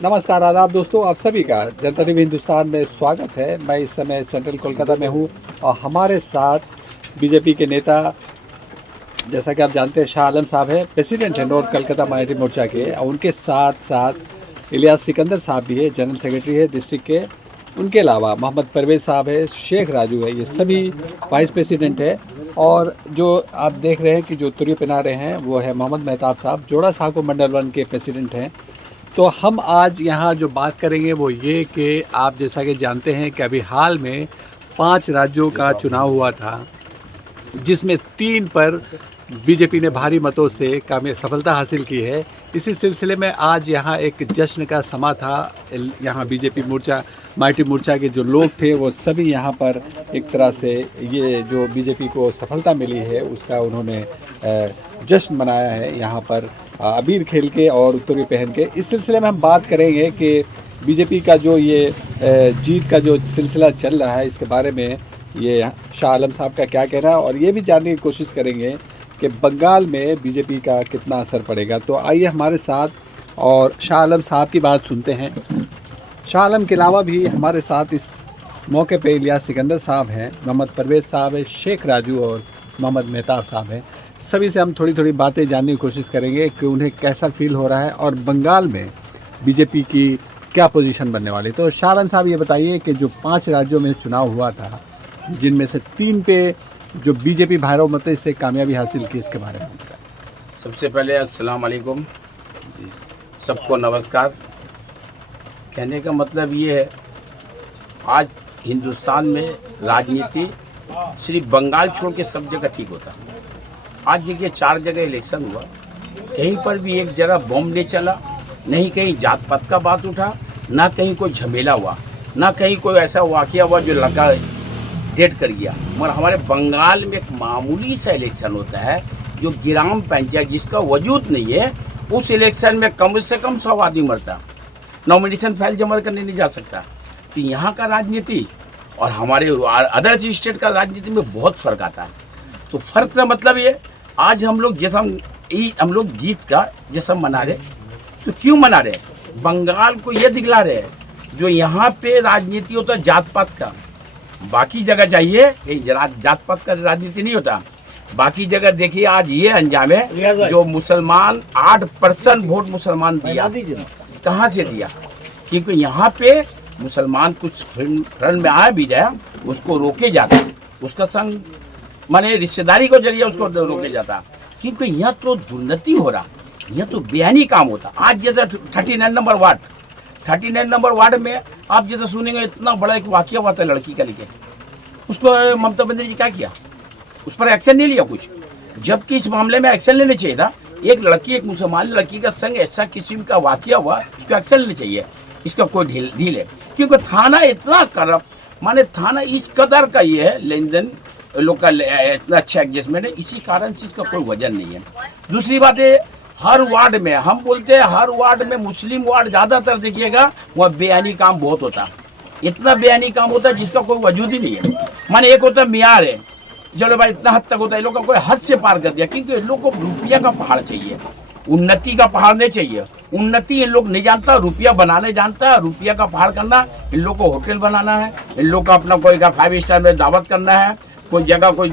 नमस्कार आदाब दोस्तों, आप सभी का जनता टीवी हिंदुस्तान में स्वागत है। मैं इस समय सेंट्रल कोलकाता में हूँ और हमारे साथ बीजेपी के नेता, जैसा कि आप जानते हैं, शाह आलम साहब है, प्रेसिडेंट है नॉर्थ कलकत्ता माइनॉरिटी मोर्चा के। और उनके साथ साथ इलियास सिकंदर साहब भी है, जनरल सेक्रेटरी है डिस्ट्रिक्ट के। उनके अलावा मोहम्मद परवेज़ साहब है, शेख राजू है, ये सभी वाइस प्रेसिडेंट है। और जो आप देख रहे हैं कि जो तुरी पहना रहे हैं वो है मोहम्मद मेहताब साहब, जोड़ा साहको मंडल 1 के प्रेसिडेंट हैं। तो हम आज यहाँ जो बात करेंगे वो ये कि आप जैसा कि जानते हैं कि अभी हाल में 5 राज्यों का चुनाव हुआ था, जिसमें 3 पर बीजेपी ने भारी मतों से कामयाब सफलता हासिल की है। इसी सिलसिले में आज यहाँ एक जश्न का समा था। यहाँ बीजेपी मोर्चा, माइटी मोर्चा के जो लोग थे वो सभी यहाँ पर एक तरह से ये जो बीजेपी को सफलता मिली है उसका उन्होंने जश्न मनाया है यहाँ पर, अबीर खेल के और उत्तरी पहन के। इस सिलसिले में हम बात करेंगे कि बीजेपी का जो ये जीत का जो सिलसिला चल रहा है इसके बारे में ये शाह आलम साहब का क्या कहना है, और ये भी जानने की कोशिश करेंगे कि बंगाल में बीजेपी का कितना असर पड़ेगा। तो आइए हमारे साथ और शाह आलम साहब की बात सुनते हैं। शाह आलम के अलावा भी हमारे साथ इस मौके पे इलियास सिकंदर साहब हैं, मोहम्मद परवेज़ साहब है, शेख राजू और मोहम्मद मेहताब साहब हैं। सभी से हम थोड़ी थोड़ी बातें जानने की कोशिश करेंगे कि उन्हें कैसा फील हो रहा है और बंगाल में बीजेपी की क्या पोजीशन बनने वाली। तो शाह आलम साहब ये बताइए कि जो 5 राज्यों में चुनाव हुआ था, जिनमें से 3 पे जो बीजेपी भाइरों मत से कामयाबी हासिल की, इसके बारे में बताएं। सबसे पहले अस्सलाम वालेकुम, सबको नमस्कार। कहने का मतलब ये है, आज हिंदुस्तान में राजनीति सिर्फ बंगाल छोड़ के सब जगह ठीक होता है। आज देखिए 4 जगह इलेक्शन हुआ, कहीं पर भी एक जरा बम नहीं चला, नहीं कहीं जात पात का बात उठा, ना कहीं कोई झमेला हुआ, ना कहीं कोई ऐसा वाकया हुआ जो लड़का डेट कर गया। मगर हमारे बंगाल में एक मामूली सा इलेक्शन होता है जो ग्राम पंचायत जिसका वजूद नहीं है, उस इलेक्शन में कम से कम 100 आदमी मरता, नॉमिनेशन फाइल जमा करने नहीं जा सकता। तो यहाँ का राजनीति और हमारे अदर स्टेट का राजनीति में बहुत फ़र्क आता है। तो फ़र्क का मतलब ये, आज हम लोग जैसा हम लोग जीत का जैसा मना रहे, तो क्यों मना रहे? बंगाल को ये दिखला रहे जो यहाँ पे राजनीति होता है जात पात का। बाकी जगह चाहिए जात पात का राजनीति नहीं होता। बाकी जगह देखिए आज ये अंजाम है, जो मुसलमान 8% वोट मुसलमान दिया, कहाँ से दिया? क्योंकि यहाँ पे मुसलमान कुछ फ्रंट में आया भी जाए उसको रोके जाता, उसका संग माने रिश्तेदारी को जरिए उसको रोके जाता। क्योंकि यहाँ तो दुर्नति हो रहा, यहाँ तो बेआईनी काम होता। आज जैसा 39 नंबर वार्ड में आप जैसे सुनेंगे, इतना बड़ा एक वाकया हुआ था लड़की का लेके, उसको ममता बनर्जी जी क्या किया? उस पर एक्शन नहीं लिया कुछ, जबकि इस मामले में एक्शन लेने चाहिए था। एक लड़की, एक मुसलमान लड़की का संग ऐसा किस्म का वाकया हुआ, उसको एक्शन लेने चाहिए। इसका कोई ढील है, क्योंकि थाना इतना करप्ट, माने थाना इस कदर का ये है, लेन देन लोग का इतना अच्छा एडजस्टमेंट है, इसी कारण से इसका कोई वजन नहीं है। दूसरी बात है, हर वार्ड में हम बोलते हैं, हर वार्ड में मुस्लिम वार्ड ज़्यादातर देखिएगा वह बेआईनी काम बहुत होता है। इतना बेआईनी काम होता है जिसका कोई वजूद ही नहीं है। माने एक होता है मियार है, चलो भाई इतना हद तक होता है, इन लोग का कोई हद से पार कर दिया। क्योंकि इन लोग को रुपया का पहाड़ चाहिए, उन्नति का पहाड़ नहीं चाहिए। उन्नति इन लोग नहीं जानता, रुपया बनाने जानता है। रुपया का पहाड़ करना, इन लोग को होटल बनाना है, इन लोग का अपना कोई 5 स्टार में दावत करना है, कोई जगह कोई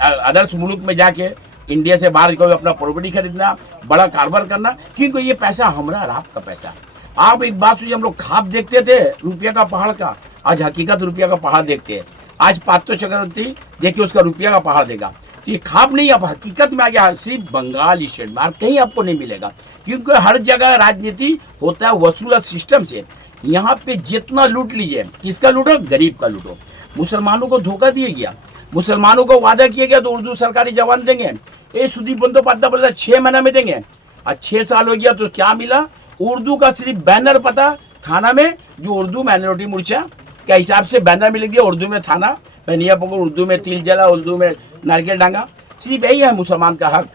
अदर्स मुल्क में जाके इंडिया से बाहर कोई अपना प्रॉपर्टी खरीदना, बड़ा कारोबार करना। क्योंकि ये पैसा हमारा और आपका पैसा। आप एक बात सुनिए, हम लोग ख्वाब देखते थे रुपया का पहाड़ का, आज हकीकत रुपया का पहाड़ देखते हैं। आज पातो चक्रवर्ती देखिए उसका रुपया का पहाड़ देगा, तो ये ख्वाब नहीं, अब हकीकत में आ गया। सिर्फ बंगाल स्टेट में और कहीं आपको नहीं मिलेगा, क्योंकि हर जगह राजनीति होता है वसूला सिस्टम से। यहाँ पे जितना लूट लीजिए, किसका लूटो? गरीब का लूटो। मुसलमानों को धोखा दिया गया, मुसलमानों को वादा किया गया तो उर्दू सरकारी जवान देंगे, ये सुदीप बंदोपाध्याय बोला 6 महीने में देंगे, और 6 साल हो गया तो क्या मिला? उर्दू का सिर्फ बैनर पता थाना में, जो उर्दू माइनॉरिटी मोर्चा के हिसाब से बैनर मिल गया, उर्दू में थाना पहनिया पकड़, उर्दू में तिल जला, उर्दू में नारियल डांगा। सिर्फ यही है मुसलमान का हक।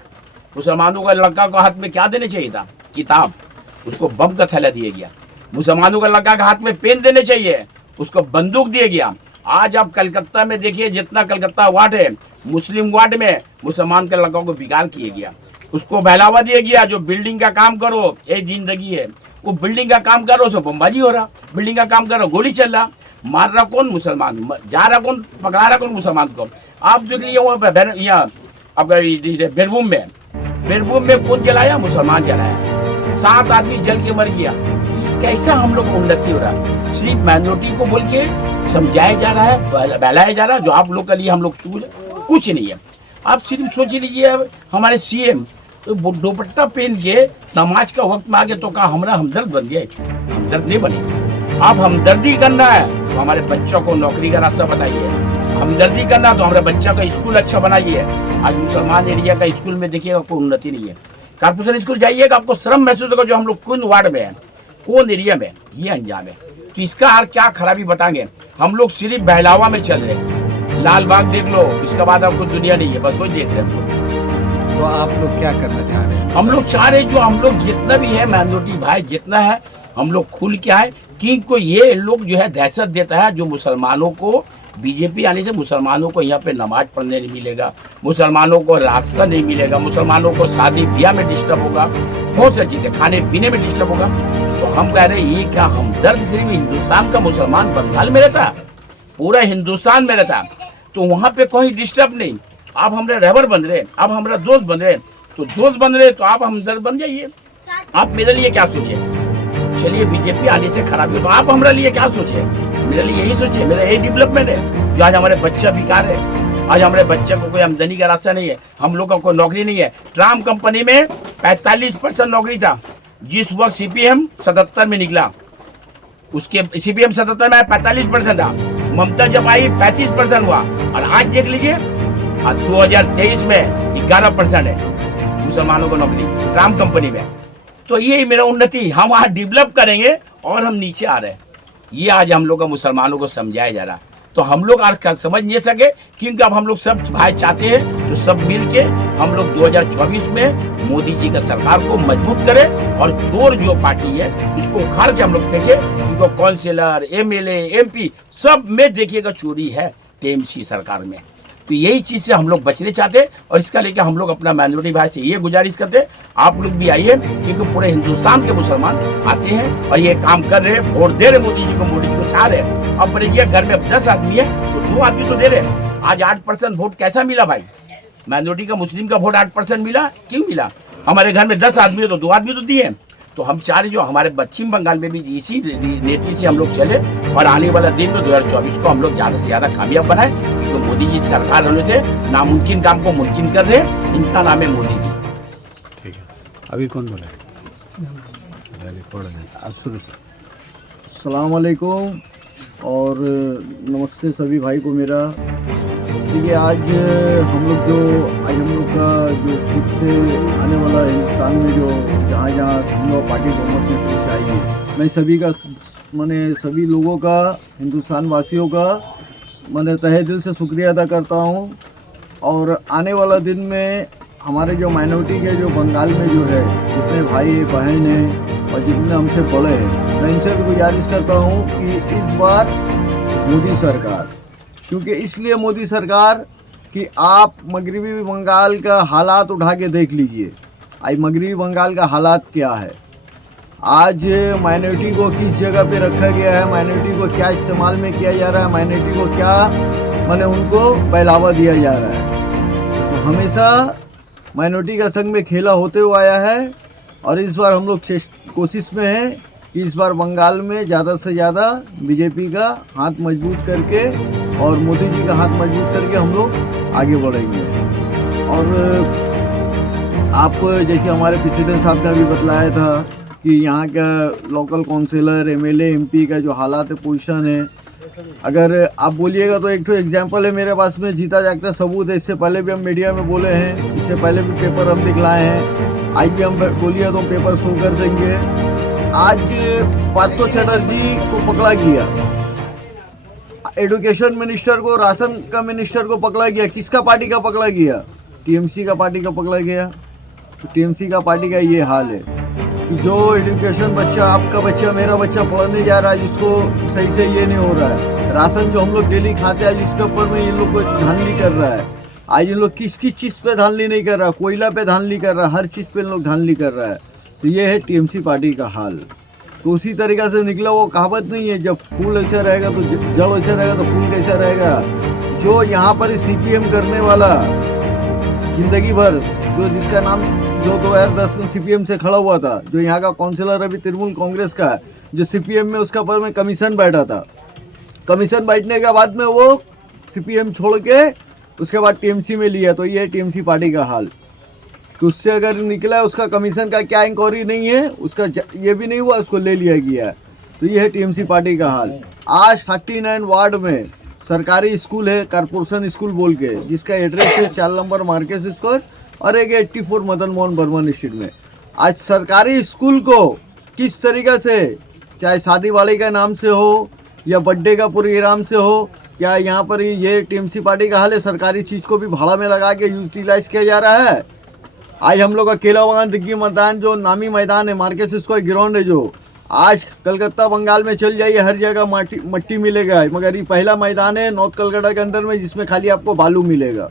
मुसलमानों का लड़का को हाथ में क्या देने चाहिए था? किताब, उसको बम का थैला दिया गया। मुसलमानों का लड़का का हाथ में पेन देने चाहिए, उसको बंदूक दिया गया। आज आप कलकत्ता में देखिए, जितना कलकत्ता वार्ड है, मुस्लिम वार्ड में मुसलमान के लड़कों को बिगाड़ किया गया, उसको बहलावा दिया गया। जो बिल्डिंग का काम करो, ये जिंदगी है, वो बिल्डिंग का काम कर रहा, उसमें बमबाजी हो रहा, बिल्डिंग का काम कर रहा, गोली चल रहा, मार रहा कौन? मुसलमान। जा रहा कौन? पकड़ा रहा कौन? मुसलमान को। आप देख लीजिए वहाँ यहाँ आपका बीरभूम में कौन जलाया? मुसलमान जलाया, 7 आदमी जल के मर गया। कैसा हम लोग उन्नति हो रहा? सिर्फ माइनॉरिटी को बोल के समझाया जा रहा है, बहलाया जा रहा है, जो आप लोग के लिए हम लोग कुछ नहीं है। आप सिर्फ सोच लीजिए, हमारे सीएम दुपट्टा पहन के नमाज का वक्त में आगे तो कहा हमारा हमदर्द बन गए। हमदर्द नहीं बने। आप हमदर्दी करना है तो हमारे बच्चों को नौकरी का रास्ता बताइए, हमदर्दी करना तो हमारे बच्चों का स्कूल अच्छा बनाइए। आज मुसलमान एरिया का स्कूल में देखिएगा कोई उन्नति नहीं है। कारपोरेशन स्कूल जाइएगा, आपको शर्म महसूस होगा जो हम लोग कौन वार्ड में है, कौन एरिया में ये अंजाम है। तो इसका क्या खराबी बताएंगे? हम लोग सिर्फ बहलावा में चल रहे। लाल बाग देख लो, इसके बाद आपको दुनिया नहीं है, बस वही देख रहे हैं। तो आप लोग क्या करना चाह रहे हैं? हम लोग चाह रहे जो हम लोग जितना भी है माइनॉरिटी भाई जितना है, हम लोग खुल के आए। कि ये लोग जो है दहशत देता है, जो मुसलमानों को बीजेपी आने से मुसलमानों को यहाँ पे नमाज पढ़ने नहीं मिलेगा, मुसलमानों को रास्ता नहीं मिलेगा, मुसलमानों को शादी ब्याह में डिस्टर्ब होगा, बहुत सारी चीजें खाने पीने में डिस्टर्ब होगा। तो हम कह रहे हैं ये क्या हमदर्द सिर्फ हिंदुस्तान का मुसलमान बंगाल में रहता, पूरा हिंदुस्तान में रहता, तो वहाँ पे कोई डिस्टर्ब नहीं। आप हमारे रहबर बन रहे, आप हमारा दोस्त बन रहे, तो दोस्त बन रहे तो आप हमदर्द बन जाइए। आप मेरे लिए क्या सोचे? चलिए बीजेपी आने से खराबी हो तो आप हमारे लिए क्या सोचे? मेरे लिए यही सोचिए, मेरा यही डेवलपमेंट है। जो आज हमारे बच्चा बेकार है, आज हमारे बच्चे को कोई आमदनी का रास्ता नहीं है, हम लोग का कोई नौकरी नहीं है। ट्राम कंपनी में 45% नौकरी था, जिस वक्त सीपीएम 77 में निकला, उसके सीपीएम 77 में 45% था, ममता जब आई 35% हुआ, और आज देख लीजिए 2023 में 11% है मुसलमानों को नौकरी ट्राम कंपनी में। तो ये मेरा उन्नति, हम वहाँ डेवलप करेंगे और हम नीचे आ रहे हैं। ये आज हम लोग का मुसलमानों को समझाया जा रहा, तो हम लोग आज समझ नहीं सके, क्योंकि अब हम लोग सब भाई चाहते हैं तो सब मिल के हम लोग 2024 में मोदी जी का सरकार को मजबूत करें, और चोर जो पार्टी है इसको उखाड़ के हम लोग फेंके। क्योंकि काउंसिलर, एमएलए, एमपी सब में देखिएगा चोरी है टीएमसी सरकार में। तो यही चीज से हम लोग बचने चाहते हैं, और इसका लेकर हम लोग अपना माइनॉरिटी भाई से ये गुजारिश करते हैं, आप लोग भी आइए, क्योंकि पूरे हिंदुस्तान के मुसलमान आते हैं और ये काम कर रहे हैं, वोट दे रहे मोदी जी को, मोदी जी को चाह रहे हैं। अब देखिए घर में 10 आदमी है तो 2 आदमी तो दे रहे हैं। आज 8% वोट कैसा मिला भाई? माइनॉरिटी का, मुस्लिम का वोट 8% मिला, क्यों मिला? हमारे घर में 10 आदमी है तो 2 आदमी तो दिए। तो हम चाह रहे जो हमारे पश्चिम बंगाल में भी इसी नीति से हम लोग चले, और आने वाला दिन में 2024 को हम लोग ज़्यादा से ज़्यादा कामयाब बनाए, क्योंकि मोदी जी सरकार होने से नामुमकिन काम को मुमकिन कर रहे हैं। इनका नाम है मोदी जी। ठीक है, अभी कौन बोला? आप शुरू से। अस्सलाम वालेकुम और नमस्ते सभी भाई को मेरा। देखिए आज हम लोग का जो खुद से आने वाला हिंदुस्तान में जो जहाँ हम लोग पार्टी बहुमत में फिर से आई है, मैं सभी का सभी लोगों का, हिंदुस्तान वासियों का मैंने तहे दिल से शुक्रिया अदा करता हूँ। और आने वाला दिन में हमारे जो माइनॉरिटी के जो बंगाल में जो है जितने भाई बहन हैं और जितने हमसे बड़े हैं, मैं इनसे भी गुजारिश करता हूँ कि इस बार मोदी सरकार, क्योंकि इसलिए मोदी सरकार कि आप मगरबी बंगाल का हालात उठा के देख लीजिए। आज मगरबी बंगाल का हालात क्या है, आज माइनॉरिटी को किस जगह पे रखा गया है, माइनॉरिटी को क्या इस्तेमाल में किया जा रहा है, माइनॉरिटी को क्या उनको बढ़ावा दिया जा रहा है। तो हमेशा माइनॉरिटी का संग में खेला होते हुए आया है, और इस बार हम लोग कोशिश में हैं कि इस बार बंगाल में ज़्यादा से ज़्यादा बीजेपी का हाथ मजबूत करके और मोदी जी का हाथ मजबूत करके हम लोग आगे बढ़ेंगे। और आप जैसे हमारे प्रेसिडेंट साहब ने भी बतलाया था कि यहाँ का लोकल काउंसिलर, एमएलए, एमपी का जो हालात है, पोजीशन है, अगर आप बोलिएगा तो एक तो एग्जाम्पल है मेरे पास में, जीता जागता सबूत है। इससे पहले भी हम मीडिया में बोले हैं, इससे पहले भी पेपर हम दिखलाए हैं, आज भी हम बोलिए तो पेपर शो कर देंगे। आज पार्थो चटर्जी को पकड़ा गया, एजुकेशन मिनिस्टर को, राशन का मिनिस्टर को पकड़ा गया। किसका पार्टी का पकड़ा गया? टीएमसी का पार्टी का पकड़ा गया। तो टीएमसी का पार्टी का ये हाल है कि जो एजुकेशन बच्चा, आपका बच्चा, मेरा बच्चा पढ़ने जा रहा है, जिसको सही से ये नहीं हो रहा है, राशन जो हम लोग डेली खाते हैं जिसके ऊपर में इन लोग को धांधली कर रहा है। आज इन लोग किस किस चीज़ पे धांधली नहीं कर रहा, कोयला पे धांधली कर रहा है, हर चीज़ पे इन लोग धांधली कर रहा है। तो ये है टीएमसी पार्टी का हाल। तो उसी तरीक़ा से निकला। वो कहावत नहीं है, जब फूल ऐसा रहेगा तो जड़ ऐसा रहेगा तो फूल कैसा रहेगा। जो यहाँ पर CPM करने वाला जिंदगी भर, जो जिसका नाम जो 2010 में CPM से खड़ा हुआ था, जो यहाँ का काउंसिलर अभी तृणमूल कांग्रेस का है, जो CPM में उसका पर में कमीशन बैठा था। कमीशन बैठने के बाद में वो CPM छोड़ के उसके बाद TMC में लिया। तो ये है TMC पार्टी का हाल कि उससे अगर निकला उसका कमीशन का क्या इंक्वायरी नहीं है, उसका ये भी नहीं हुआ, उसको ले लिया गया। तो ये है TMC पार्टी का हाल। आज 39 वार्ड में सरकारी स्कूल है, कारपोरेशन स्कूल बोल के, जिसका एड्रेस है 4 नंबर मार्केट स्क्वायर और एक 84 मदन मोहन बर्मन स्ट्रीट में। आज सरकारी स्कूल को किस तरीक़े से, चाहे शादी वाले का नाम से हो या बर्थडे का प्रोग्राम से हो, क्या यहाँ पर ये TMC पार्टी का हाल है। सरकारी चीज़ को भी भाड़ा में लगा के यूटिलाइज किया जा रहा है। आज हम लोग का केला बागान दिग्गी मैदान, जो नामी मैदान है, मार्केट स्क्वायर ग्राउंड है, जो आज कलकत्ता बंगाल में चल जाइए हर जगह मट्टी मिलेगा, मगर ये पहला मैदान है नॉर्थ कलकत्ता के अंदर में जिसमें खाली आपको बालू मिलेगा।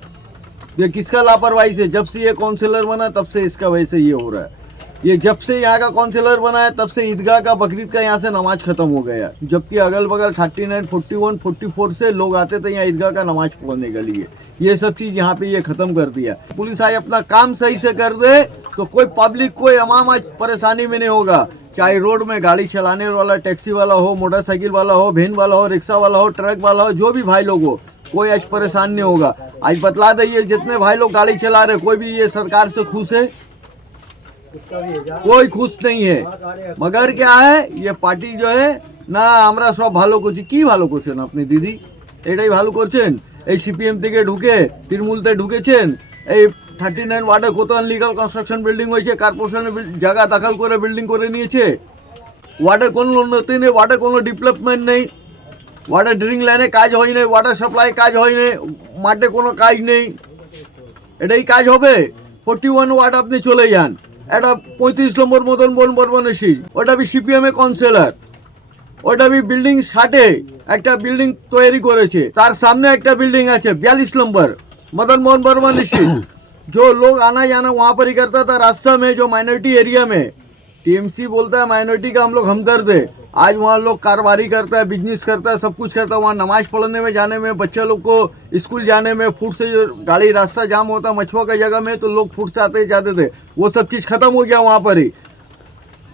ये किसका लापरवाही से, जब से ये काउंसिलर बना तब से इसका वैसे ये हो रहा है। ये जब से यहाँ का काउंसिलर बना है तब से ईदगाह का, बकरीद का यहाँ से नमाज खत्म हो गया, जबकि अगल बगल 39, 41, 44 से लोग आते थे यहाँ ईदगाह का नमाज पढ़ने के लिए। ये सब चीज़ यहाँ पे ये ख़त्म कर दिया। पुलिस आज अपना काम सही से कर दे तो कोई पब्लिक, कोई अवाम आज परेशानी में नहीं होगा। चाहे रोड में गाड़ी चलाने वाला, टैक्सी वाला हो, मोटरसाइकिल वाला हो, वैन वाला हो, रिक्शा वाला हो, ट्रक वाला हो, जो भी भाई लोग हो, कोई आज परेशान नहीं होगा। आज बतला दीजिए जितने भाई लोग गाड़ी चला रहे, कोई भी ये सरकार से खुश है? कोई खुश नहीं है। मगर क्या है, ये पार्टी जो है ना, আমরা সব ভালো করছি। কি ভালো করছেন আপনি দিদি? এটাই ভালো করছেন। এই CPM থেকে ঢুকে তৃণমূলতে ঢুকেছেন। এই 39 ওয়ার্ডে কত আনলিগাল কনস্ট্রাকশন বিল্ডিং হয়েছে, কর্পোরেশনের জায়গা দখল করে বিল্ডিং করে নিয়েছে। ওয়ার্ডে কোনো উন্নতি নেই, ওয়ার্ডে কোনো ডেভেলপমেন্ট নেই, ওয়ার্ডে ড্রিঙ্ক লাইনে কাজ হয় না, ওয়াটার সাপ্লাই কাজ হয় না, মাঠে কোনো কাজ নেই। এটাই কাজ হবে? 41 ওয়ার্ড আপনি চলে যান, এটা 35 নম্বর মদন মোহন বর্মন স্ট্রিট, ওটা भी CPM এর কাউন্সিলর, ওটা भी বিল্ডিং 60 একটা বিল্ডিং তৈরি করেছে, তার সামনে একটা বিল্ডিং আছে 42 নম্বর मदन मोहन बर्मन स्ट्रीट। जो लोग आना जाना वहाँ पर ही करता था रास्ता में, जो माइनॉरिटी एरिया में। TMC बोलता है माइनॉरिटी का हम लोग हमदर्द है। आज वहाँ लोग कारोबारी करता है, बिजनेस करता है, सब कुछ करता है। वहाँ नमाज पढ़ने में, जाने में, बच्चे लोग को स्कूल जाने में, फुट से जो गाड़ी रास्ता जाम होता मछुआ का जगह में, तो लोग फुट से आते जाते थे, वो सब चीज़ खत्म हो गया वहाँ पर ही।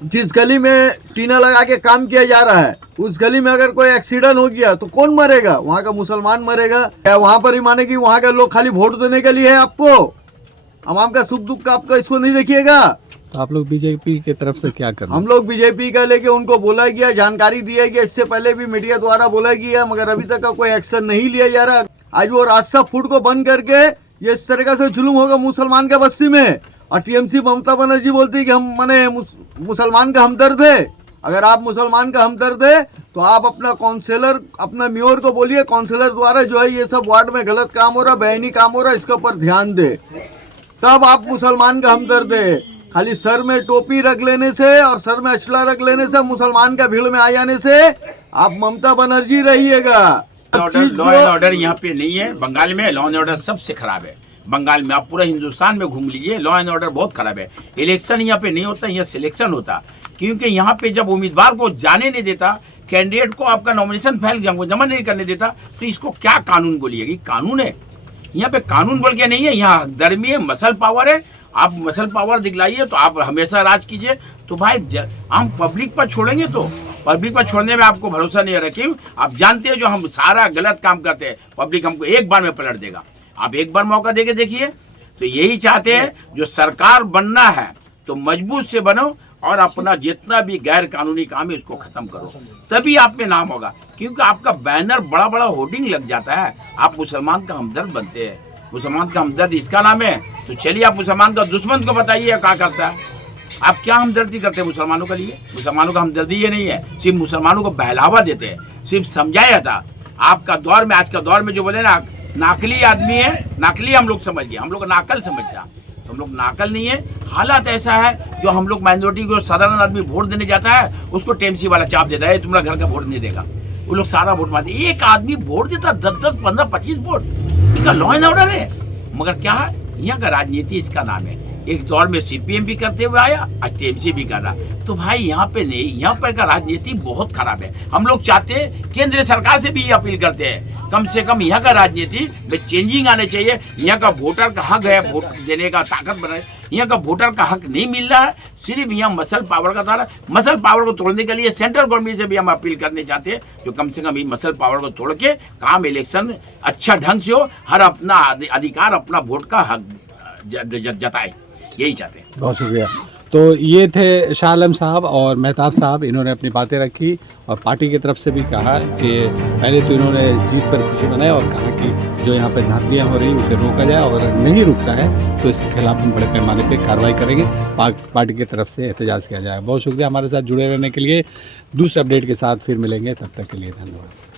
जिस गली में टीना लगा के काम किया जा रहा है, उस गली में अगर कोई एक्सीडेंट हो गया तो कौन मरेगा? वहाँ का मुसलमान मरेगा क्या? वहाँ पर ही माने कि वहाँ के लोग खाली वोट देने के लिए है आपको? आवाम का सुख दुख का आपका इसको नहीं देखिएगा। तो आप लोग बीजेपी की तरफ से क्या कर रहे हैं? हम लोग बीजेपी का लेके उनको बोला गया, जानकारी दिया गया, इससे पहले भी मीडिया द्वारा बोला गया, मगर अभी तक का कोई एक्शन नहीं लिया जा रहा। आज वो रास्ता फूट को बंद करके ये इस तरीके से जुल्म होगा मुसलमान के बस्ती में। और TMC ममता बनर्जी बोलती है कि हम माने मुसलमान का हमदर्द है। अगर आप मुसलमान का हमदर्द है तो आप अपना काउंसलर, अपना मेयर को बोलिए काउंसलर द्वारा जो है ये सब वार्ड में गलत काम हो रहा, बेआईनी काम हो रहा है, इसके ऊपर ध्यान दे, तब आप मुसलमान का हमदर्द है। खाली सर में टोपी रख लेने से और सर में असला रख लेने से, मुसलमान का भीड़ में आ जाने से आप ममता बनर्जी रहिएगा। लॉ एंड ऑर्डर यहाँ पे नहीं है। बंगाल में लॉ एंड ऑर्डर सबसे खराब है। बंगाल में आप पूरा हिंदुस्तान में घूम लीजिए, लॉ एंड ऑर्डर बहुत खराब है। इलेक्शन यहाँ पे नहीं होता, यहाँ सिलेक्शन होता। क्योंकि यहाँ पे जब उम्मीदवार को जाने नहीं देता, कैंडिडेट को आपका नॉमिनेशन फाइल जमा नहीं करने देता, तो इसको क्या कानून बोलिएगा? कानून है? यहाँ पे कानून बोल के नहीं है, यहाँ धर्मी है, मसल पावर है। आप मसल पावर दिखलाइए तो आप हमेशा राज कीजिए। तो भाई हम पब्लिक पर छोड़ेंगे, तो पब्लिक पर छोड़ने में आपको भरोसा नहीं है। क्यों? आप जानते हैं जो हम सारा गलत काम करते हैं, पब्लिक हमको एक बार में पलट देगा। आप एक बार मौका देके देखिए। तो यही चाहते हैं, जो सरकार बनना है तो मजबूत से बनो और अपना जितना भी गैर कानूनी काम है उसको खत्म करो, तभी आप में नाम होगा। क्योंकि आपका बैनर बड़ा बड़ा होर्डिंग लग जाता है, आप मुसलमान का हमदर्द बनते हैं। मुसलमान का हमदर्द इसका नाम है। तो चलिए आप मुसलमान का दुश्मन को बताइए क्या करता है। आप क्या हमदर्दी करते हैं मुसलमानों के लिए? मुसलमानों का हमदर्दी ये नहीं है, सिर्फ मुसलमानों को बहलावा देते हैं, सिर्फ समझाया था। आपका दौर में, आज का दौर में जो बोले ना नाकली आदमी है, नाकली हम लोग समझ गए, हम लोग नाकल समझता, हम लोग नाकल नहीं है। हालात ऐसा है, जो हम लोग माइनॉरिटी को साधारण आदमी वोट देने जाता है, उसको TMC वाला चाप देता है, तुम्हारा घर का वोट नहीं देगा। वो लोग सारा वोट मारते। एक आदमी वोट देता 10, 15, 25 वोट। इसका लॉ एंड ऑर्डर है। मगर क्या है, यहाँ का राजनीति इसका नाम है। एक दौर में सीपीएम भी करते हुए आया, आज टीएमसी भी कर रहा। तो भाई यहाँ पे नहीं, यहाँ पर का राजनीति बहुत खराब है। हम लोग चाहते हैं, केंद्र सरकार से भी ये अपील करते हैं, कम से कम यहाँ का राजनीति में चेंजिंग आने चाहिए। यहाँ का वोटर का हक है, वोट देने का ताकत बनाए। यहाँ का वोटर का हक नहीं मिल रहा है, सिर्फ यहाँ मसल पावर का द्वारा। मसल पावर को तोड़ने के लिए सेंट्रल गवर्नमेंट से भी हम अपील करने चाहते हैं, जो कम से कम ये मसल पावर को तोड़ के काम इलेक्शन अच्छा ढंग से हो, हर अपना अधिकार, अपना वोट का हक जताए, यही चाहते हैं। बहुत शुक्रिया। तो ये थे शाह आलम साहब और मेहताब साहब, इन्होंने अपनी बातें रखी और पार्टी की तरफ से भी कहा कि पहले तो इन्होंने जीत पर खुशी मनाई और कहा कि जो यहाँ पर धांधलियाँ हो रही उसे रोका जाए, और अगर नहीं रुकता है तो इसके खिलाफ हम बड़े पैमाने पर कार्रवाई करेंगे, पार्टी की तरफ से एहतजाज किया जाएगा। बहुत शुक्रिया हमारे साथ जुड़े रहने के लिए। दूसरे अपडेट के साथ फिर मिलेंगे, तब तक के लिए धन्यवाद।